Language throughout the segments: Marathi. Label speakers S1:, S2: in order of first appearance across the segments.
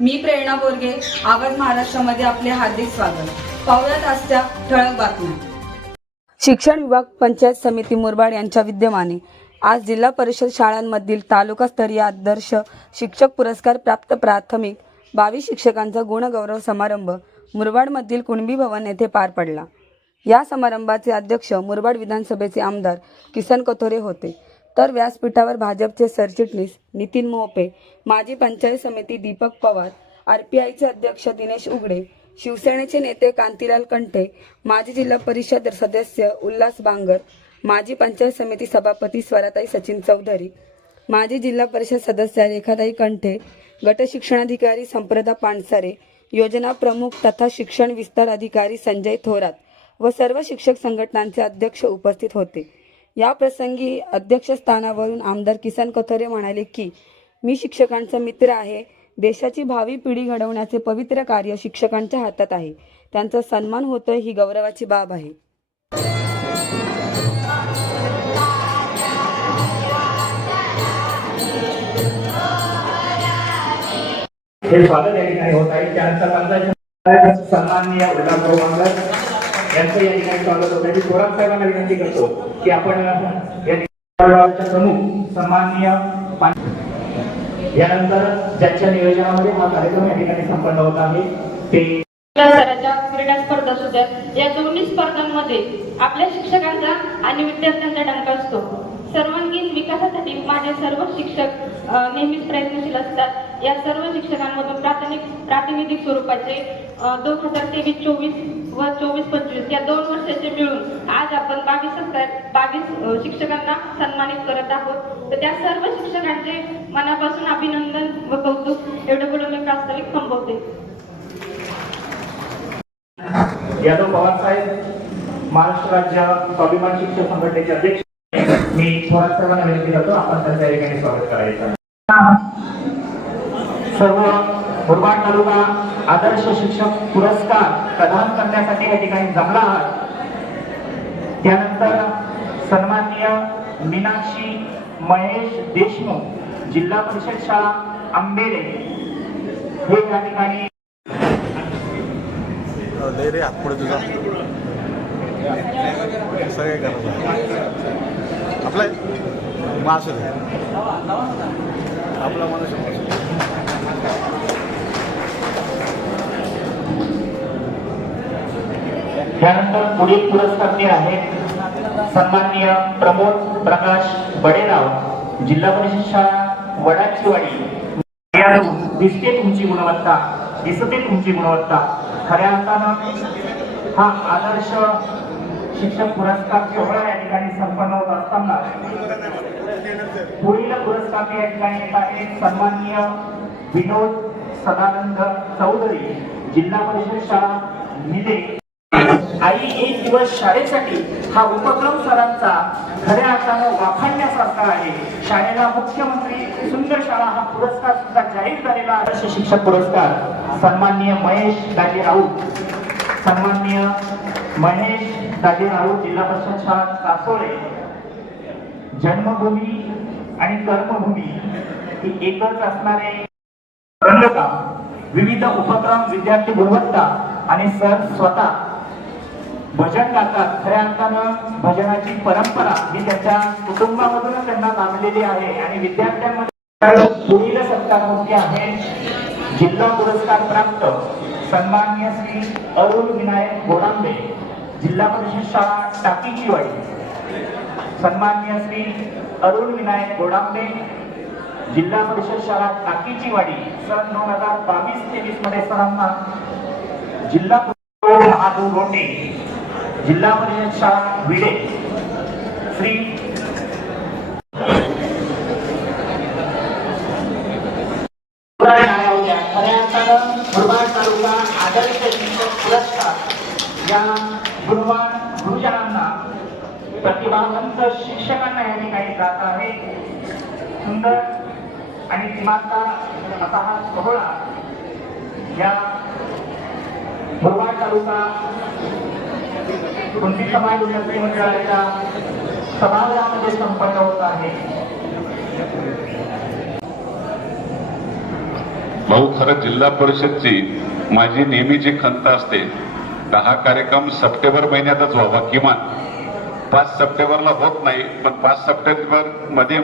S1: मी प्रेरणा बोरगे आवाज महाराष्ट्रामध्ये आपले हार्दिक स्वागत. पाहुयात आजच्या ठळक बातम्या. शिक्षण विभाग पंचायत समिती मुरबाड यांच्या विद्यमाने आज जिल्हा परिषद शाळांमधील तालुकास्तरीय आदर्श शिक्षक पुरस्कार प्राप्त प्राथमिक बावीस शिक्षकांचा गुणगौरव समारंभ मुरबाडमधील कुणबी भवन येथे पार पडला. या समारंभाचे अध्यक्ष मुरबाड विधानसभेचे आमदार किसन कथोरे होते. तर व्यासपीठावर भाजपचे सरचिटणीस नितीन मोहपे माजी पंचायत समिती दीपक पवार आर पी आयचे अध्यक्ष दिनेश उघडे शिवसेनेचे नेते कांतीलाल कंठे माजी जिल्हा परिषद सदस्य उल्हास बांगर माजी पंचायत समिती सभापती स्वराताई सचिन चौधरी माजी जिल्हा परिषद सदस्य रेखाताई कंठे गटशिक्षणाधिकारी संप्रदा पानसरे योजना प्रमुख तथा शिक्षण विस्तार अधिकारी संजय थोरात व सर्व शिक्षक संघटनांचे अध्यक्ष उपस्थित होते. या प्रसंगी अध्यक्षस्थानावरून आमदार किसन कथोरे म्हणाले की मी शिक्षकांचा मित्र आहे. देशाची भावी पिढी घडवण्याचे पवित्र कार्य शिक्षकांच्या हातात आहे. त्यांचा सन्मान होतोय ही गौरवाची बाब आहे.
S2: हे स्वागत या ठिकाणी होत आहे? त्यांचा सन्माननीय यांचं या ठिकाणी स्वागत होतं. मी थोरात साहेबांना विनंती करतो की आपण या प्रमुख सन्माननीय यानंतर ज्यांच्या नियोजनामध्ये हा कार्यक्रम या ठिकाणी संपन्न होत आहे ते
S3: क्रीडा स्पर्धा सुद्धा या दोन्ही स्पर्धांमध्ये आपल्या शिक्षकांचा आणि विद्यार्थ्यांचा डंका असतो. सर्व विकासासाठी माझे सर्व शिक्षक नेहमीच प्रयत्नशील असतात. या सर्व शिक्षकांमधून प्राथमिक प्रातिनिधिक स्वरूपाचे दोन हजार तेवीस चोवीस व चोवीस पंचवीस या दोन वर्षाचे मिळून आज आपण बावीस बावीस शिक्षकांना सन्मानित करत आहोत. तर त्या सर्व शिक्षकांचे मनापासून अभिनंदन व कौतुक. एवढं बोलून मी प्रास्ताविक थांबवते.
S2: यादव पवार साहेब महाराष्ट्र राज्य स्वाभिमान शिक्षक संघटनेचे अध्यक्ष मी थोरात सर्वांना विनंती करतो आपण त्यांच्या ठिकाणी स्वागत करायचं सर्व मुरबाड तालुका आदर्श शिक्षक पुरस्कार प्रदान करण्यासाठी या ठिकाणी जमला आहात. त्यानंतर सन्माननीय मीनाक्षी महेश देशमुख जिल्हा परिषद शाळा आंबेरे हे या ठिकाणी
S4: पुढे तुझा. काय करायचं आपलं दे आपला माणूस
S2: त्यानंतर पुढील पुरस्कार आहेत सन्माननीय प्रमोद प्रकाश बडेराव जिल्हा परिषद शाळा वडाचीवाडी. दिसते तुमची गुणवत्ता दिसते तुमची गुणवत्ता खऱ्या अर्थानं हा आदर्श शिक्षक पुरस्कार सोहळा या ठिकाणी संपन्न होत असताना? पुढील पुरस्कार या ठिकाणी येत आहे सन्माननीय विनोद सदानंद चौधरी जिल्हा परिषद शाळा निले. आई एक दिवस शाळेसाठी हा उपक्रम सरांचा खऱ्या अर्थानं वाखाणण्यासारखा आहे. शाळेला मुख्यमंत्री सुंदर शाळा हा पुरस्कार सुद्धा जाहीर झालेला आदर्श शिक्षक पुरस्कार सन्माननीय महेश दाजे राऊत सन्माननीय महेश दाजे राऊत जिल्हा परिषद शाळा सासोळे जन्मभूमी आणि कर्मभूमी ही एकच असणारे रंगकाम विविध उपक्रम विद्यार्थी गुणवत्ता आणि सर स्वतः भजन गातात. खऱ्या अर्थानं भजनाची परंपरा ही त्यांच्या कुटुंबामधूनच त्यांना लाभलेली आहे आणि विद्यार्थ्यांमध्ये पुढील सत्कारमूर्ती आहे. जिल्हा पुरस्कार प्राप्त सन्माननीय श्री अरुण विनायक गोडांबे. जिल्हा परिषद शाळा टाकीची वाडी सन्माननीय श्री अरुण विनायक गोडांबे जिल्हा परिषद शाळा टाकीची वाडी सन दोन हजार बावीस तेवीसमध्ये सरांना जिल्हा परिषद जिल्हा परिषद शाळा विडे श्री मुरबाड शाळा होत्या. खऱ्या अर्थानं मुरबाड तालुका आदर्श शिक्षक पुरस्कार या गुणवान गुरुजनांना प्रतिभावंत शिक्षकांना या ठिकाणी जात आहे सुंदर आणि दिमागचा असा हा सोहळा या मुरबाड तालुका कुंती समाज उन्नती मंडळाच्या सभागृहामध्ये संपन्न होत आहे.
S5: भाऊ खरं जिल्हा परिषदची माझी नेहमीची खंत असते. दहा कार्यक्रम सप्टेंबर महिन्यातच व्हावा किमान. पाच सप्टेंबरला होत नाही पण पाच सप्टेंबरमध्ये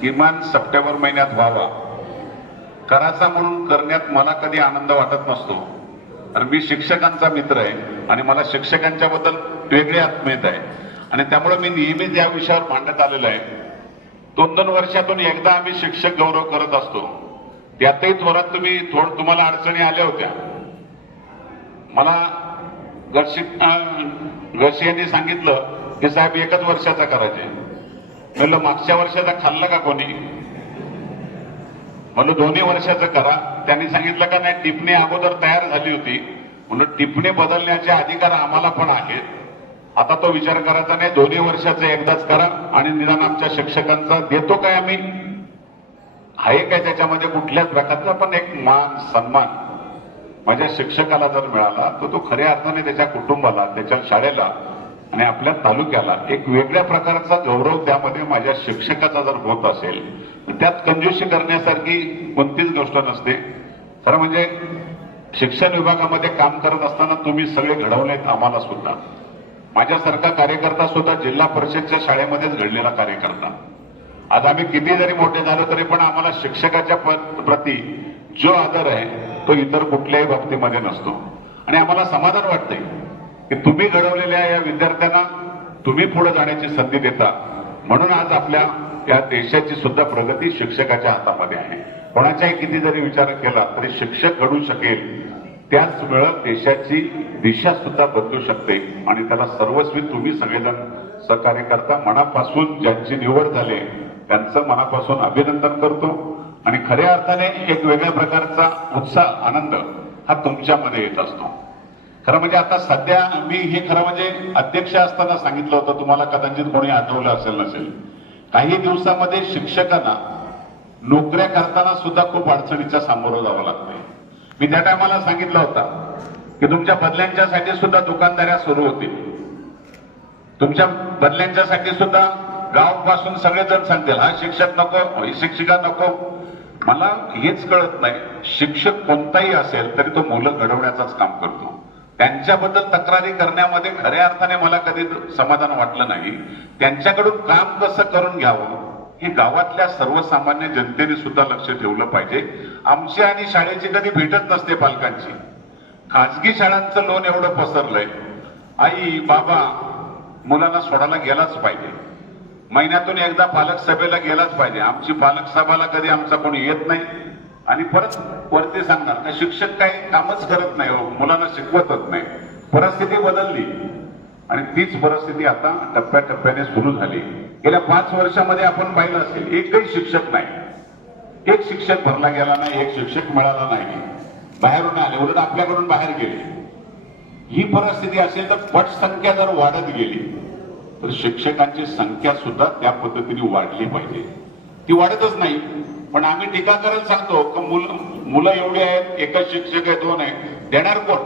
S5: किमान सप्टेंबर महिन्यात व्हावा. कराचा म्हणून करण्यात मला कधी आनंद वाटत नसतो. आणि मी शिक्षकांचा मित्र आहे आणि मला शिक्षकांच्या बद्दल वेगळी आत्मीयत आहे. आणि त्यामुळे मी नेहमीच या विषयावर मांडत आलेलो आहे. दोन दोन वर्षातून एकदा आम्ही शिक्षक गौरव करत असतो. त्यातही थोरात तुम्ही थोड तुम्हाला अडचणी आल्या होत्या. मला गडशी गडशी यांनी सांगितलं हे साहेब एकच वर्षाचा करायचे. म्हणलं मागच्या वर्षाचा खाल्लं का कोणी? म्हणलं दोन्ही वर्षाचं करा. त्यांनी सांगितलं का नाही टिपणी अगोदर तयार झाली होती. म्हणून टिपणी बदलण्याचे अधिकार आम्हाला पण आहेत. आता तो विचार करायचा नाही दोन्ही वर्षाचं एकदाच करा आणि निदान आमच्या शिक्षकांचा देतो काय आम्ही? आहे काय त्याच्यामध्ये कुठल्याच प्रकारचा पण एक मान सन्मान माझ्या शिक्षकाला जर मिळाला तर तो खऱ्या अर्थाने त्याच्या कुटुंबाला त्याच्या शाळेला आणि आपल्या तालुक्याला एक वेगळ्या प्रकारचा गौरव त्यामध्ये माझ्या शिक्षकाचा जर होत असेल तर त्यात कंजूशी करण्यासारखी कोणतीच गोष्ट नसते. खरं म्हणजे शिक्षण विभागामध्ये काम करत असताना तुम्ही सगळे घडवलेत आम्हाला सुद्धा. माझ्यासारखा कार्यकर्ता सुद्धा जिल्हा परिषदच्या शाळेमध्येच घडलेला कार्यकर्ता. आज आम्ही किती जरी मोठे झालो तरी पण आम्हाला शिक्षकाच्या प्रती जो आदर आहे तो इतर कुठल्याही बाबतीमध्ये नसतो. आणि आम्हाला समाधान वाटतंय. की तुम्ही घडवलेल्या या विद्यार्थ्यांना तुम्ही पुढे जाण्याची संधी देता. म्हणून आज आपल्या या देशाची सुद्धा प्रगती शिक्षकाच्या हातामध्ये आहे. कोणाच्याही किती जरी विचार केला तरी शिक्षक घडू शकेल. त्याच वेळा देशाची दिशा सुद्धा बदलू शकते आणि त्याला सर्वस्वी तुम्ही सगळेजण सहकार्य करता मनापासून ज्यांची निवड झाली त्यांचं मनापासून अभिनंदन करतो. आणि खऱ्या अर्थाने एक वेगळ्या प्रकारचा उत्साह आनंद हा तुमच्यामध्ये येत असतो. खरं म्हणजे आता सध्या मी हे खरं म्हणजे अध्यक्ष असताना सांगितलं होतं तुम्हाला कदाचित कोणी आठवलं असेल नसेल. काही दिवसामध्ये शिक्षकांना नोकऱ्या करताना सुद्धा खूप अडचणीच्या सामोरं जावं लागतंय. मी त्या टायमाला सांगितलं होता की तुमच्या बदल्यांच्यासाठी सुद्धा दुकानदाऱ्या सुरू होतील. तुमच्या बदल्यांच्यासाठी सुद्धा गावापासून सगळेजण सांगतील हा शिक्षक नको ही शिक्षिका नको. मला हेच कळत नाही. शिक्षक कोणताही असेल तरी तो मुलं घडवण्याचाच काम करतो. त्यांच्याबद्दल तक्रारी करण्यामध्ये खऱ्या अर्थाने मला कधी समाधान वाटलं नाही. त्यांच्याकडून काम कसं करून घ्यावं हे गावातल्या सर्वसामान्य जनतेने सुद्धा लक्ष ठेवलं पाहिजे. आमची आणि शाळेची कधी भेटत नसते पालकांची. खाजगी शाळांचं लोन एवढं पसरलंय. आई बाबा मुलांना सोडायला गेलाच पाहिजे. महिन्यातून एकदा पालक सभेला गेलाच पाहिजे. आमची पालक सभाला कधी आमचा कोणी येत नाही. आणि परत वरती सांगणार का शिक्षक काही कामच करत नाही हो मुलांना शिकवतच नाही. परिस्थिती बदलली. आणि तीच परिस्थिती आता टप्प्याटप्प्याने सुरू झाली. गेल्या पाच वर्षामध्ये आपण पाहिलं असेल एकही शिक्षक नाही. एक शिक्षक भरला गेला नाही एक शिक्षक मिळाला नाही. बाहेरून आले उलट आपल्याकडून बाहेर गेले. ही परिस्थिती असेल तर पट संख्या जर वाढत गेली तर शिक्षकांची संख्या सुद्धा त्या पद्धतीने वाढली पाहिजे. ती वाढतच नाही. पण आम्ही टीका करायला सांगतो की मुलं मुलं एवढी आहेत एकच शिक्षक आहे दोन आहे देणार कोण?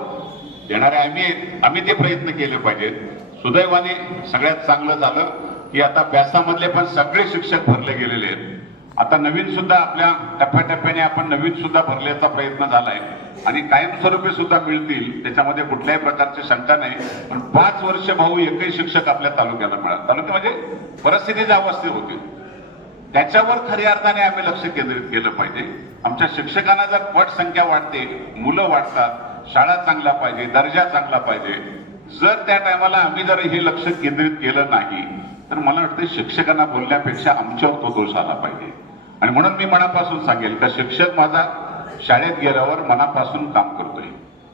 S5: देणारे आम्ही आहेत. आम्ही ते प्रयत्न केले पाहिजेत. सुदैवाने सगळ्यात चांगलं झालं की आता व्यासामधले पण सगळे शिक्षक भरले गेलेले आहेत. आता नवीन सुद्धा आपल्या टप्प्याटप्प्याने आपण नवीन सुद्धा भरल्याचा प्रयत्न झालाय. आणि कायमस्वरूपी सुद्धा मिळतील त्याच्यामध्ये कुठल्याही प्रकारची शंका नाही. पण पाच वर्ष भाऊ एकही शिक्षक आपल्या तालुक्याला मिळाला. तालुक्या म्हणजे परिस्थितीच्या अवस्थेत होती. त्याच्यावर खऱ्या अर्थाने आम्ही लक्ष केंद्रित केलं पाहिजे. आमच्या शिक्षकांना जर पट संख्या वाढते मुलं वाढतात शाळा चांगला पाहिजे दर्जा चांगला पाहिजे जर त्या टायमाला आम्ही जर हे लक्ष केंद्रित केलं नाही तर मला वाटतं शिक्षकांना बोलण्यापेक्षा आमच्यावर तो दोष आला पाहिजे. आणि म्हणून मी मनापासून सांगेल का शिक्षक माझा शाळेत गेल्यावर मनापासून काम करतोय.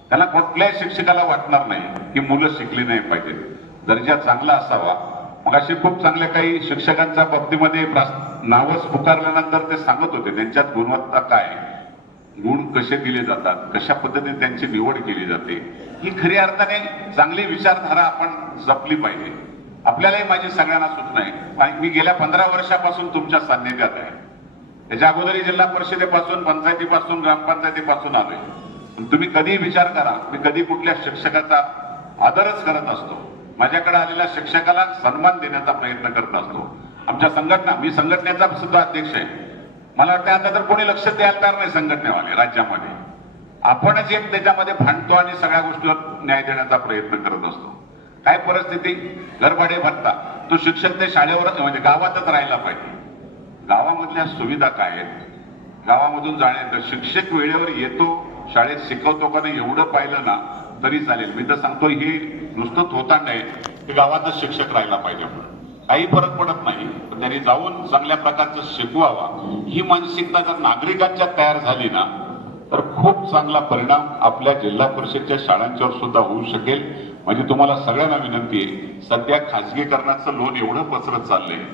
S5: त्याला कुठल्याही शिक्षकाला वाटणार नाही की मुलं शिकली नाही पाहिजे. दर्जा चांगला असावा. मग असे खूप चांगल्या काही शिक्षकांच्या बाबतीमध्ये प्रास- नावं पुकारल्यानंतर ते सांगत होते त्यांच्यात गुणवत्ता काय? गुण कसे दिले जातात? कशा पद्धतीने त्यांची निवड केली जाते? ही खऱ्या अर्थाने चांगली विचारधारा आपण जपली पाहिजे. आपल्यालाही माझी सगळ्यांना सूचना आहे. आणि मी गेल्या पंधरा वर्षापासून तुमच्या सान्निध्यात आहे. त्याच्या अगोदरी जिल्हा परिषदेपासून पंचायतीपासून ग्रामपंचायतीपासून आलोय. तुम्ही कधी विचार करा. मी कधी कुठल्या शिक्षकाचा आदरच करत असतो. माझ्याकडे आलेल्या शिक्षकाला सन्मान देण्याचा प्रयत्न करत असतो. आमच्या संघटना मी संघटनेचा सुद्धा अध्यक्ष आहे. मला वाटतं आता तर कोणी लक्ष द्यायला तयार नाही संघटनेवाले राज्यामध्ये. आपणच एक त्याच्यामध्ये भांडतो आणि सगळ्या गोष्टीवर न्याय देण्याचा प्रयत्न करत असतो. काय परिस्थिती? घरभाडे भरता. तो शिक्षक ते शाळेवर म्हणजे गावातच राहायला पाहिजे. गावामधल्या सुविधा काय आहेत? गावामधून जाण्याचं शिक्षक वेळेवर येतो शाळेत शिकवतो का नाही एवढं पाहिलं ना तरी चालेल. मी तर सांगतो हे नुसतं होता नाही हे गावातच शिक्षक राहायला पाहिजे म्हणून. काही फरक पडत नाही पण त्यांनी जाऊन चांगल्या प्रकारचं शिकवावा. ही मानसिकता जर नागरिकांच्या तयार झाली ना तर खूप चांगला परिणाम आपल्या जिल्हा परिषदच्या शाळांच्यावर सुद्धा होऊ शकेल. म्हणजे तुम्हाला सगळ्यांना विनंती आहे सध्या खाजगीकरणाचं लोन एवढं पसरत चाललंय.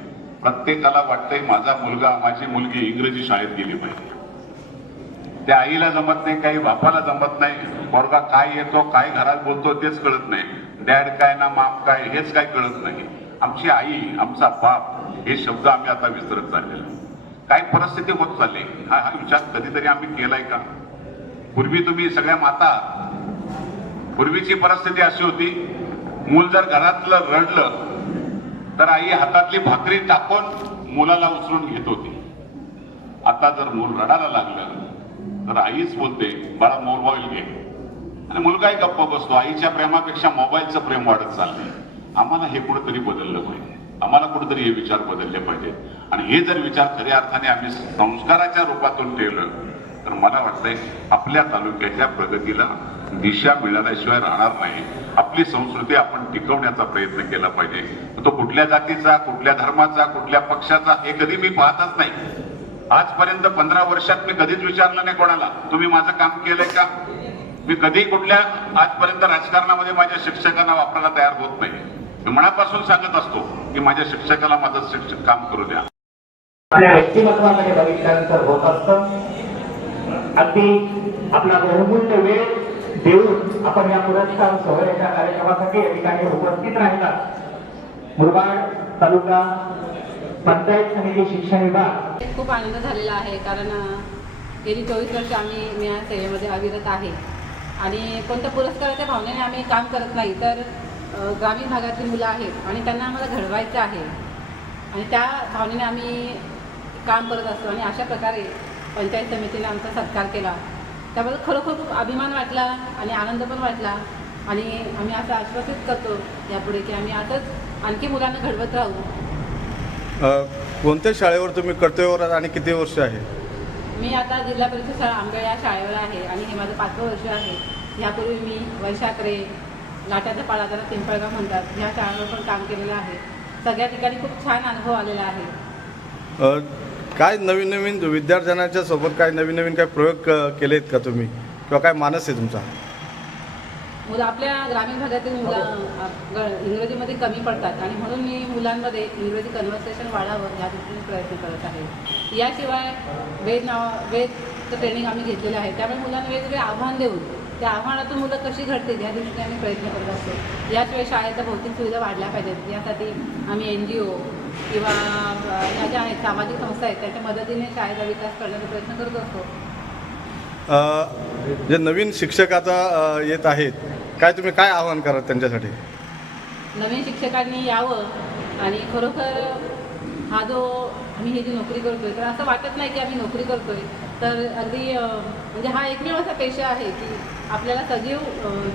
S5: प्रत्येकाला वाटतंय माझा मुलगा माझी मुलगी इंग्रजी शाळेत गेली पाहिजे. त्या आईला जमत नाही काही बापाला जमत नाही. पोरगा काय येतो काय घरात बोलतो तेच कळत नाही. डॅड काय ना माप काय हेच काय कळत नाही. आमची आई आमचा बाप हे शब्द आम्ही आता विसरत चाललेलो. काय परिस्थिती होत चालली. हा हा विचार कधीतरी आम्ही केलाय का? पूर्वी तुम्ही सगळ्या माता पूर्वीची परिस्थिती अशी होती मूल जर घरातलं रडलं तर आई हातातली भाकरी टाकून मुलाला उचलून घेत होती. आता जर मूल रडायला लागलं तर आईच बोलते बाळा मोबाईल घे. आणि मुलगाही गप्प बसतो आईच्या प्रेमापेक्षा मोबाईलचं प्रेम वाढत चाललंय. आम्हाला हे कुठंतरी बदललं पाहिजे. आम्हाला कुठेतरी हे विचार बदलले पाहिजेत आणि हे जर विचार खऱ्या अर्थाने आम्ही संस्काराच्या रूपातून ठेवलं तर मला वाटतंय आपल्या तालुक्याच्या प्रगतीला दिशा मिळाल्याशिवाय राहणार नाही. आपली संस्कृती आपण टिकवण्याचा प्रयत्न केला पाहिजे. तो कुठल्या जातीचा कुठल्या धर्माचा कुठल्या पक्षाचा हे कधी मी पाहतच नाही. आजपर्यंत पंधरा वर्षात मी कधीच विचारलं नाही कोणाला तुम्ही माझं काम केलंय का? मी कधी कुठल्या आजपर्यंत राजकारणामध्ये माझ्या शिक्षकांना वापरायला तयार होत नाही. मी मनापासून सांगत असतो की माझ्या शिक्षकाला माझं शिक्षक काम करू द्या.
S2: आपल्या व्यक्तिमत्वाकडे बघितल्यानंतर होत असत अगदी आपला बहुमूल्य वेळ देऊन आपण या पुरस्कार सोहळ्याच्या कार्यक्रमासाठी या ठिकाणी उपस्थित राहिला मुरबाड तालुका पंचायत समिती शिक्षण विभाग
S6: खूप आनंद झालेला आहे कारण गेली चोवीस वर्ष आम्ही मी या सेवेमध्ये अविरत आहे. आणि कोणत्या पुरस्काराच्या भावनेने आम्ही काम करत नाही तर ग्रामीण भागातली मुलं आहेत आणि त्यांना आम्हाला घडवायचं आहे. आणि त्या भावनेने आम्ही काम करत असतो आणि अशा प्रकारे पंचायत समितीने आमचा सत्कार केला. त्याबद्दल खरोखर खूप अभिमान वाटला आणि आनंद पण वाटला. आणि आम्ही असं आश्वासित करतो यापुढे की आम्ही असंच आणखी मुलांना घडवत राहू.
S4: कोणत्या शाळेवर तुम्ही कर्तव्यावर आहात आणि किती वर्ष आहे?
S6: मी आता जिल्हा परिषद शाळा आंबेड या शाळेवर आहे आणि हे माझं पाचवं वर्ष आहे. यापूर्वी मी वैशाखरे लाटाचा पाळा त्याला पिंपळगाव म्हणतात. ह्या शाळांवर पण काम केलेलं आहे. सगळ्या ठिकाणी खूप छान अनुभव आलेला आहे.
S4: काय नवीन नवीन विद्यार्थ्यांच्या सोबत काय नवीन नवीन काय प्रयोग केलेत का तुम्ही? किंवा काय मानस आहे तुमचा?
S6: मुलं आपल्या ग्रामीण भागातील मुलं ग- इंग्रजीमध्ये कमी पडतात. आणि म्हणून मी मुलांमध्ये इंग्रजी कन्व्हर्सेशन वाढावं या दृष्टीने प्रयत्न करत आहे. याशिवाय वेद नाव वेदचं ट्रेनिंग आम्ही घेतलेलं आहे. त्यामुळे मुलांना वेगवेगळे आव्हान देऊन त्या आव्हानातून मुलं कशी घडतील या दृष्टीने आम्ही प्रयत्न करत असतो. याशिवाय शाळेच्या भौतिक सुविधा वाढल्या पाहिजेत. यासाठी आम्ही एन जी ओ किंवा ह्या ज्या आहेत सामाजिक संस्था आहेत त्याच्या मदतीने शाळेचा विकास करण्याचा प्रयत्न करत असतो.
S4: अ, जे नवीन शिक्षक आता येत आहेत काय तुम्ही काय आवाहन कराल त्यांच्यासाठी?
S6: नवीन शिक्षकांनी यावं आणि खरोखर हा जो आम्ही ही जी नोकरी करतोय तर असं वाटत नाही की आम्ही नोकरी करतोय. तर अगदी म्हणजे हा एकमेव असा पेशा आहे की आपल्याला सजीव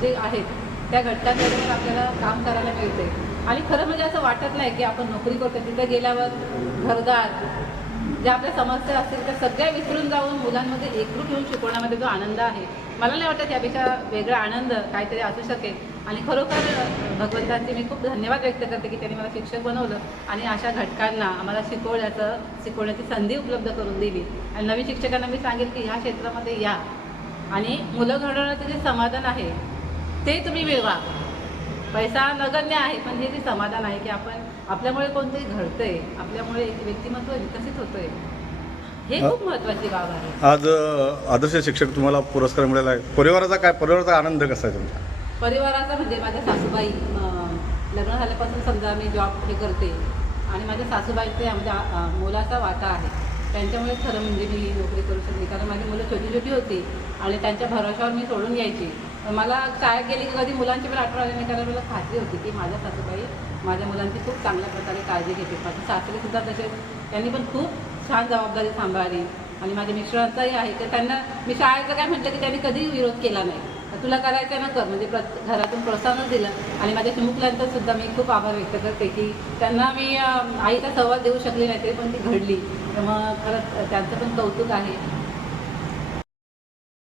S6: जे आहेत त्या घटकांबरोबर आपल्याला काम करायला मिळते आणि खरं म्हणजे असं वाटत नाही की आपण नोकरी करतोय. तिथे गेल्यावर घरदार ज्या आपल्या समस्या असतील त्या सगळ्या विसरून जाऊन मुलांमध्ये एकरूप येऊन शिकवण्यामध्ये जो आनंद आहे मला नाही वाटत यापेक्षा वेगळा आनंद काहीतरी असू शकेल. आणि खरोखर भगवंतांचे मी खूप धन्यवाद व्यक्त करते की त्यांनी मला शिक्षक बनवलं आणि अशा घटकांना आम्हाला शिकवण्याचं शिकवण्याची संधी उपलब्ध करून दिली. आणि नवीन शिक्षकांना मी सांगेल की ह्या क्षेत्रामध्ये या. आणि मुलं घडवण्याचं जे समाधान आहे ते तुम्ही मिळवा. पैसा नगण्य आहे पण हे जे समाधान आहे की आपण आपल्यामुळे कोणतरी घडतंय आपल्यामुळे एक व्यक्तिमत्व विकसित होतंय हे खूप महत्वाची बाब आहे.
S4: आज आदर्श शिक्षक तुम्हाला पुरस्कार मिळाला आहे. परिवाराचा काय परिवाराचा आनंद कसा आहे तुमचा?
S6: परिवाराचा म्हणजे माझ्या सासूबाई लग्न झाल्यापासून समजा मी जॉब हे करते. आणि माझ्या सासूबाईचे अं, मुलाचा वाटा आहे. त्यांच्यामुळे खरं म्हणजे मी नोकरी करू शकते कारण माझी मुलं छोटी छोटी होती आणि त्यांच्या भरोशावर मी सोडून यायची. मला शाळेत गेली की कधी मुलांची पण आठवण आली नाही कारण मला खात्री होती की माझ्या सासूबाई माझ्या मुलांची खूप चांगल्या प्रकारे काळजी घेते. माझे सासरेसुद्धा तसे त्यांनी पण खूप छान जबाबदारी सांभाळली. आणि माझ्या मिस्टरांचाही आहे तर त्यांना मी शाळेचं काय म्हटलं की त्यांनी कधीही विरोध केला नाही. तर तुला करायचं ना कर. म्हणजे प्रत घरातून प्रोत्साहनच दिलं. आणि माझ्या चिमुकल्यांचा सुद्धा मी खूप आभार व्यक्त करते की त्यांना मी आईचा संवाद देऊ शकले नाही तरी पण ती घडली. तर मग खरंच त्यांचं पण कौतुक आहे.